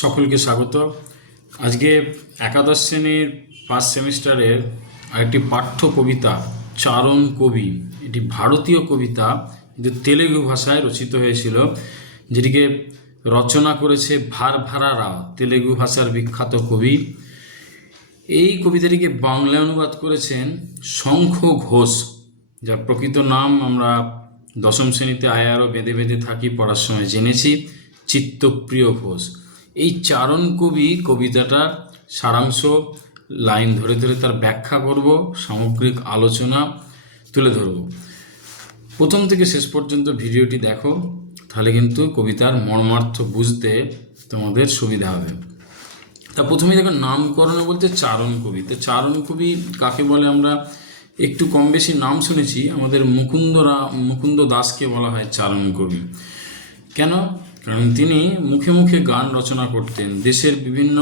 সকলকে স্বাগত। আজকে একাদশ শ্রেণির ফার্স্ট সেমিস্টারের আরেকটি পাঠ্য কবিতা, চারণ কবি, এটি ভারতীয় কবিতা, কিন্তু তেলেগু ভাষায় রচিত হয়েছিল, যেটিকে রচনা করেছে ভার ভারা রাও, তেলেগু ভাষার বিখ্যাত কবি। এই কবিতাটিকে বাংলায় অনুবাদ করেছেন শঙ্খ ঘোষ, যার প্রকৃত নাম আমরা দশম শ্রেণীতে আয়ারও বেঁধে বেঁধে থাকি, পড়ার সময় জেনেছি, চিত্তপ্রিয় ঘোষ। এই চারণ কবি কবিতাটার সারাংশ, লাইন ধরে ধরে তার ব্যাখ্যা করব, সামগ্রিক আলোচনা তুলে ধরব। প্রথম থেকে শেষ পর্যন্ত ভিডিওটি দেখো, তাহলে কিন্তু কবিতার মর্মার্থ বুঝতে তোমাদের সুবিধা হবে। তা প্রথমে দেখো, নামকরণ বলতে চারণ কবি। তো চারণ কবি কাকে বলে আমরা? একটু কম বেশি নাম শুনেছি, আমাদের মুকুন্দরা মুকুন্দ দাসকে বলা হয় চারণ কবি। কেন? কারণ তিনি মুখে মুখে গান রচনা করতেন। দেশের বিভিন্ন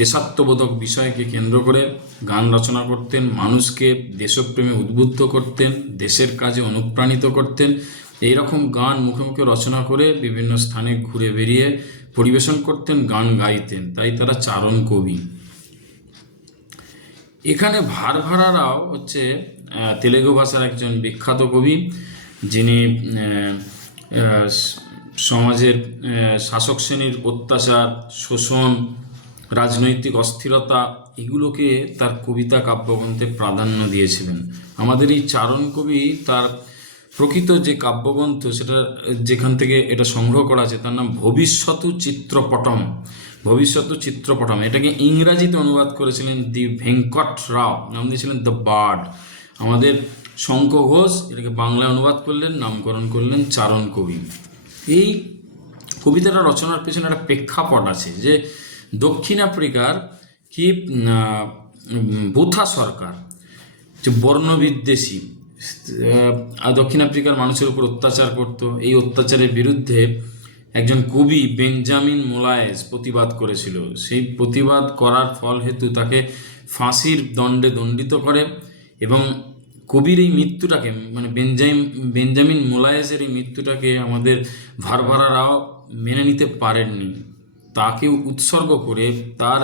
দেশাত্মবোধক বিষয়কে কেন্দ্র করে গান রচনা করতেন, মানুষকে দেশপ্রেমে উদ্বুদ্ধ করতেন, দেশের কাজে অনুপ্রাণিত করতেন। এই রকম গান মুখে মুখে রচনা করে বিভিন্ন স্থানে ঘুরে বেরিয়ে পরিবেশন করতেন, গান গাইতেন। তাই তারা চারণ কবি। এখানে ভারভারারাও হচ্ছে তেলেগু ভাষার একজন বিখ্যাত কবি, যিনি সমাজের শাসক শ্রেণির অত্যাচার, শোষণ, রাজনৈতিক অস্থিরতা, এগুলোকে তার কবিতা কাব্যগ্রন্থে প্রাধান্য দিয়েছিলেন। আমাদের এই চারণ কবি তার প্রকৃত যে কাব্যগ্রন্থ, সেটা, যেখান থেকে এটা সংগ্রহ করা আছে, তার নাম ভবিষ্যৎ চিত্রপটম। ভবিষ্যৎ চিত্রপটম। এটাকে ইংরাজিতে অনুবাদ করেছিলেন দি ভেঙ্কট রাও, নাম দিয়েছিলেন দ্য বার্ড। আমাদের শঙ্খ ঘোষ, এটাকে বাংলায় অনুবাদ করলেন, নামকরণ করলেন চারণ কবি। এই কবিতাটা রচনার পেছনে একটা প্রেক্ষাপট আছে যে দক্ষিণ আফ্রিকার কি বুথা সরকার, যে বর্ণবিদ্বেষী দক্ষিণ আফ্রিকার মানুষের উপর অত্যাচার করত। এই অত্যাচারের বিরুদ্ধে একজন কবি বেঞ্জামিন মোলায়েস প্রতিবাদ করেছিল। সেই প্রতিবাদ করার ফল হেতু তাকে ফাঁসির দণ্ডে দণ্ডিত করে এবং কবির এই মৃত্যুটাকে মানে বেঞ্জামিন বেঞ্জামিন মোলায়েসের এই মৃত্যুটাকে আমাদের ভারভারারাও মেনে নিতে পারেননি। তাকে উৎসর্গ করে তার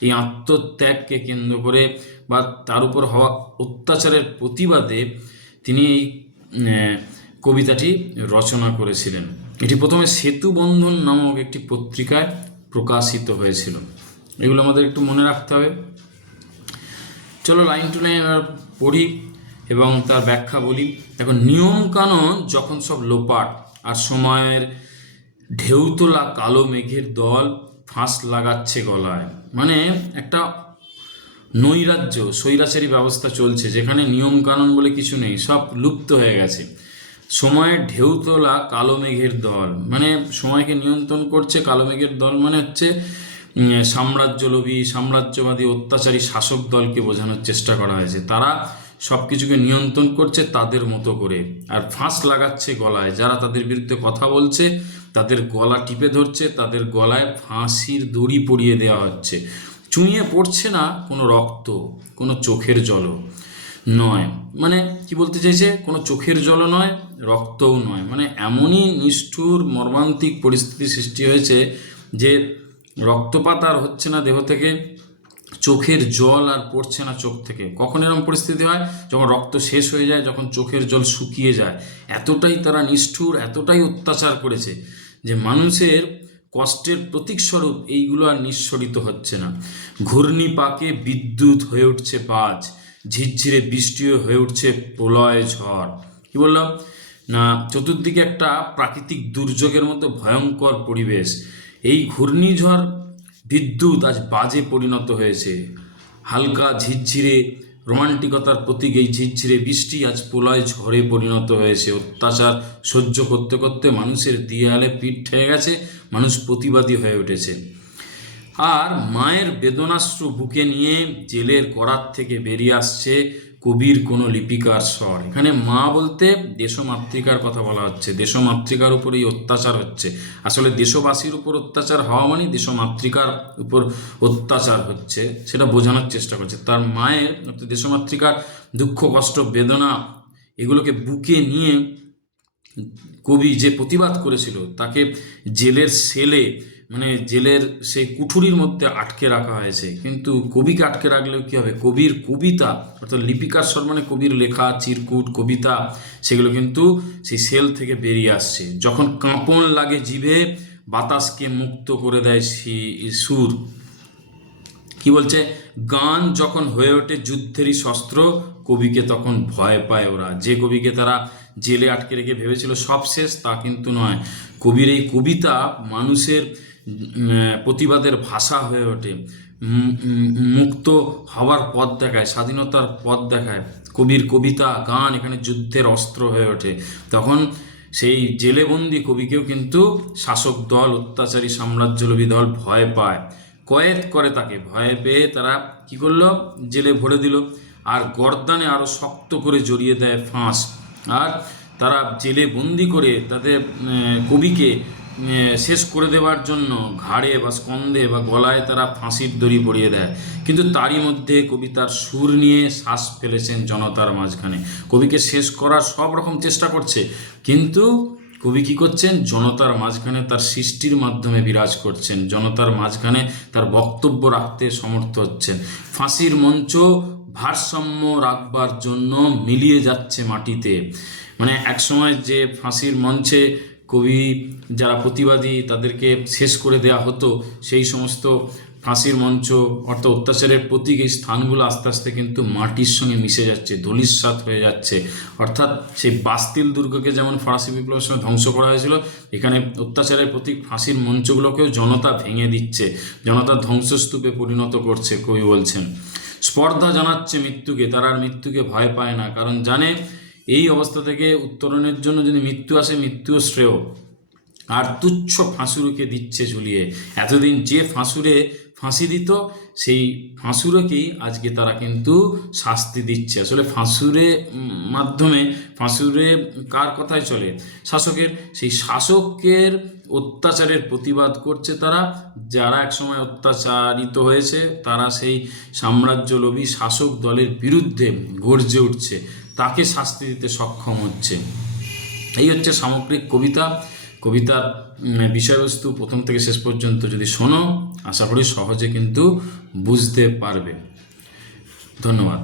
এই আত্মত্যাগকে কেন্দ্র করে বা তার উপর হওয়া অত্যাচারের প্রতিবাদে তিনি এই কবিতাটি রচনা করেছিলেন। এটি প্রথমে সেতু বন্ধন নামক একটি পত্রিকায় প্রকাশিত হয়েছিল। এগুলো আমাদের একটু মনে রাখতে হবে। চলো লাইন টু লাইন এবার পড়ি। এবং তার ব্যাখ্যা বলি। দেখো নিয়মকানুন যখন সব লোপাট আর সময়ের ঢেউ তোলা কালো মেঘের দল ফাঁস লাগাচ্ছে গলায় মানে একটা নৈরাজ্য, স্বৈরাচারী ব্যবস্থা চলছে, যেখানে নিয়ম কানুন বলে কিছু নেই, সব লুপ্ত হয়ে গেছে। সময়ের ঢেউ তোলা কালো মেঘের দল মানে সময়কে নিয়ন্ত্রণ করছে কালো মেঘের দল মানে হচ্ছে সাম্রাজ্যলোভী, সাম্রাজ্যবাদী, অত্যাচারী শাসক দলকে বোঝানোর চেষ্টা করা হয়েছে। তারা সব কিছুকে নিয়ন্ত্রণ করছে তাদের মতো করে। আর ফাঁস লাগাচ্ছে গলায়। যারা তাদের বিরুদ্ধে কথা বলছে, তাদের গলা টিপে ধরছে, তাদের গলায় ফাঁসির দড়ি পরিয়ে দেওয়া হচ্ছে। চুঁইয়ে পড়ছে না কোনো রক্ত, কোনো চোখের জলও নয়। মানে কি বলতে চাইছে? কোনো চোখের জলও নয়, রক্তও নয়। মানে এমনই নিষ্ঠুর, মর্মান্তিক পরিস্থিতি সৃষ্টি হয়েছে যে রক্তপাত আর হচ্ছে না দেহ থেকে। চোখের জল আর পড়ছে না চোখ থেকে। কখন এরকম পরিস্থিতি হয়? যখন রক্ত শেষ হয়ে যায়, যখন চোখের জল শুকিয়ে যায়। এতটাই তারা নিষ্ঠুর, এতটাই অত্যাচার করেছে যে মানুষের কষ্টের প্রতীকস্বরূপ এইগুলো আর নিঃসরিত হচ্ছে না। ঘূর্ণি পাকে বিদ্যুৎ হয়ে উঠছে বাজ ঝিরঝিরে বৃষ্টিও হয়ে উঠছে প্রলয় ঝড়। কি বললাম? না, চতুর্দিকে একটা প্রাকৃতিক দুর্যোগের মতো ভয়ঙ্কর পরিবেশ। এই ঘূর্ণিঝড় বিদ্যুৎ আজ বাজে পরিণত হয়েছে। হালকা ঝিরঝিরে রোমান্টিকতার প্রতীক এই ঝিরঝিরে বৃষ্টি আজ প্রলয় ঝড়ে পরিণত হয়েছে। অত্যাচার সহ্য করতে করতে মানুষের দিয়ালে পিঠ ঠেয়ে গেছে, মানুষ প্রতিবাদী হয়ে উঠেছে। আর মায়ের বেদনাশ্রু বুকে নিয়ে জেলের করাত থেকে বেরিয়ে আসছে কবির কোনো লিপিকার স্বর। এখানে মা বলতে দেশমাতৃকার কথা বলা হচ্ছে। দেশমাতৃকার উপর এই অত্যাচার হচ্ছে। আসলে দেশবাসীর উপর অত্যাচার হওয়া মানে দেশমাতৃকার উপর অত্যাচার হচ্ছে, সেটা বোঝানোর চেষ্টা করছে। তার মায়ের, অর্থাৎ দেশমাতৃকার দুঃখ, কষ্ট, বেদনা, এগুলোকে বুকে নিয়ে কবি যে প্রতিবাদ করেছিল, তাকে জেলের সেলে মানে জেলের সেই কুঠুরির মধ্যে আটকে রাখা হয়েছে। কিন্তু কবিকে আটকে রাখলেও কী হবে? কবির কবিতা, অর্থাৎ লিপিকার সম্মানে কবির লেখা, চিরকুট, কবিতা, সেগুলো কিন্তু সেই সেল থেকে বেরিয়ে আসছে। যখন কাঁপন লাগে জিভে, বাতাসকে মুক্ত করে দেয় সুর। কি বলছে? গান যখন হয়ে ওঠে যুদ্ধেরই শস্ত্র, কবিকে তখন ভয় পায় ওরা। যে কবিকে তারা জেলে আটকে রেখে ভেবেছিল সব শেষ, তা কিন্তু নয়। কবির এই কবিতা মানুষের প্রতিবাদের ভাষা হয়ে ওঠে। মুক্ত হওয়ার পথ দেখায়, স্বাধীনতার পথ দেখায়। কবির কবিতা, গান এখানে যুদ্ধের অস্ত্র হয়ে ওঠে। তখন সেই জেলেবন্দি কবিকেও কিন্তু শাসক দল, অত্যাচারী সাম্রাজ্যলোভী দল ভয় পায়। কয়েদ করে তাকে, ভয় পেয়ে তারা কি করল? জেলে ভরে দিল। আর গর্দানে আরও শক্ত করে জড়িয়ে দেয় ফাঁস। আর তারা জেলে বন্দি করে তাদের কবিকে শেষ করে দেওয়ার জন্য ঘাড়ে বা স্কন্ধে বা গলায় তারা ফাঁসির দড়ি পরিয়ে দেয়। কিন্তু তারই মধ্যে কবিতার সুর নিয়ে শ্বাস ফেলেছেন জনতার মাঝখানে। কবিকে শেষ করার সব রকম চেষ্টা করছে, কিন্তু কবি কি করছেন? জনতার মাঝখানে তার সৃষ্টির মাধ্যমে বিরাজ করছেন। জনতার মাঝখানে তার বক্তব্য রাখতে সমর্থ হচ্ছেন। ফাঁসির মঞ্চ ভারসাম্য রাখবার জন্য মিলিয়ে যাচ্ছে মাটিতে। মানে একসময় যে ফাঁসির মঞ্চে কবি যারা প্রতিবাদী তাদেরকে শেষ করে দেয়া হতো, সেই সমস্ত ফাঁসির মঞ্চ অর্থাৎ অত্যাচারের প্রতীক এই স্থানগুলো আস্তে আস্তে কিন্তু মাটির সঙ্গে মিশে যাচ্ছে ধলিস্বাত হয়ে যাচ্ছে। অর্থাৎ সেই বাস্তিল দুর্গকে যেমন ফরাসি বিপ্লবের সময় ধ্বংস করা হয়েছিল, এখানে অত্যাচারের প্রতীক ফাঁসির মঞ্চগুলোকেও জনতা ভেঙে দিচ্ছে, জনতা ধ্বংসস্তূপে পরিণত করছে, কবি বলছেন। স্পর্ধা জানাচ্ছে মৃত্যুকে, তারা মৃত্যুকে ভয় পায় না, কারণ জানে এই অবস্থা থেকে উত্তরণের জন্য যদি মৃত্যু আসে, মৃত্যুও শ্রেয়। আর তুচ্ছ ফাঁসুরকে দিচ্ছে ঝুলিয়ে। এতদিন যে ফাঁসুরে ফাঁসি দিত, সেই ফাঁসুরকেই আজকে তারা কিন্তু শাস্তি দিচ্ছে। আসলে ফাঁসুরে মাধ্যমে, ফাঁসুরে কার কথায় চলে? শাসকের, সেই শাসকের অত্যাচারের প্রতিবাদ করছে তারা। যারা একসময় অত্যাচারিত হয়েছে, তারা সেই সাম্রাজ্যলোভী শাসক দলের বিরুদ্ধে গর্জে উঠছে। তাকে শাস্তি দিতে সক্ষম হচ্ছে। এই হচ্ছে সামগ্রিক কবিতা। কবিতার বিষয়বস্তু প্রথম থেকে শেষ পর্যন্ত যদি শোনো, আশা করি সহজে কিন্তু বুঝতে পারবে। ধন্যবাদ।